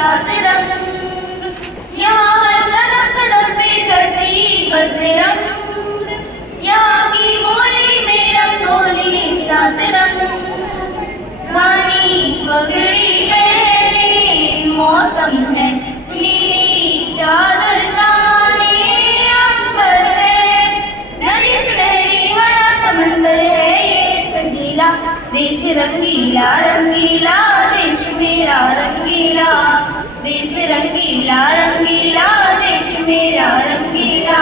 सात रंग, यहाँ हर कदम कदम पे धरती बदले रंग, यहाँ की गोली में रंगोली सात रंग, घानी पगड़ी पहने मौसम है नीली चादर ताने अंबर है, नदी सुनहरी हरा समंदर है ये सजीला, देश रंगीला रंगीला देश मेरा रंगीला, देश रंगीला रंगीला देश मेरा रंगीला,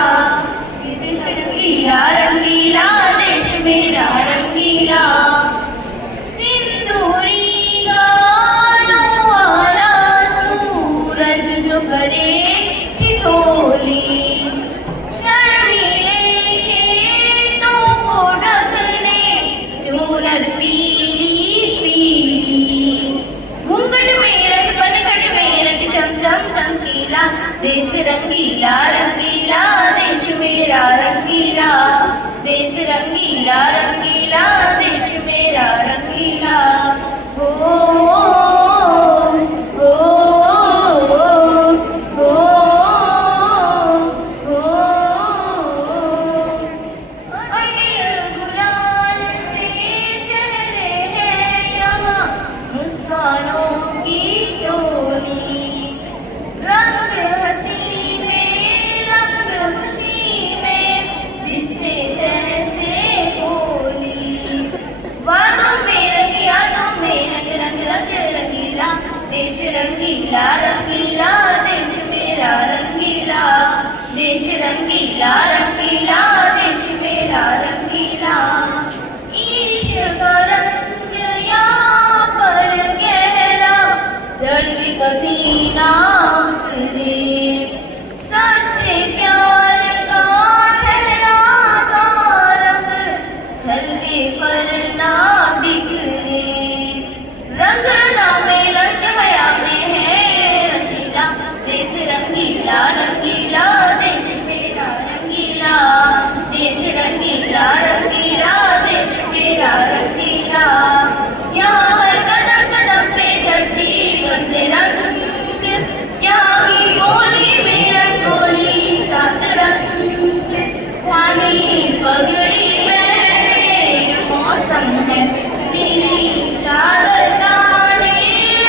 देश रंगीला रंगीला देश मेरा रंगीला। सिंदूरी गालों वाला सूरज जो करे ठिठोली, शर्मीले खेतों को ढकने चूनर पीली पीली, घूंघट में रंग पनघट में रंग चमचम चमकीला, देश रंगीला रंगीला देश मेरा रंगीला, देश रंगीला रंगीला देश मेरा रंगीला। हो हो हो हो अबीर गुलाल से चेहरे हैं यहाँ मुस्कानों की टोली, रंग हंसी में रंग खुशी में रिश्ते जैसे होली, वादों में रंग यादों में रंग रंग रंग रंगीला, देश रंगीला रंगीला देश मेरा रंगीला, देश रंगीला रंगीला देश मेरा रंगीला। इश्क का रंग यहाँ पर गहरा चढ़ के कभी ना उतरे, सच्चे प्यार का ठहरा सा रंग छलके पर ना बिखरे, रंग अदा में रंग हया में है रसीला, देश रंगीला रंगीला देश मेरा रंगीला, देश रंगीला रंगीला देश मेरा रंगीला, यहाँ हर कदम कदम पे धरती बदले रंग, यहाँ की बोली में रंगोली सात रंग, घानी पगड़ी पहने मौसम है नीली चादर ताने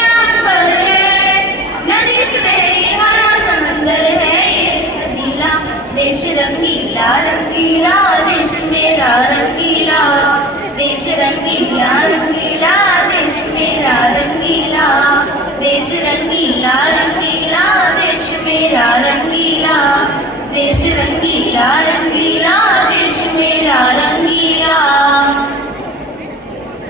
अंबर है, नदी सुनहरी हरा समंदर है ये सजीला, देश रंगीला रंगीला देश मेरा रंगीला, देश रंगीला रंगीला देश मेरा रंगीला, देश रंगीला रंगीला देश मेरा रंगीला, देश रंगीला रंगीला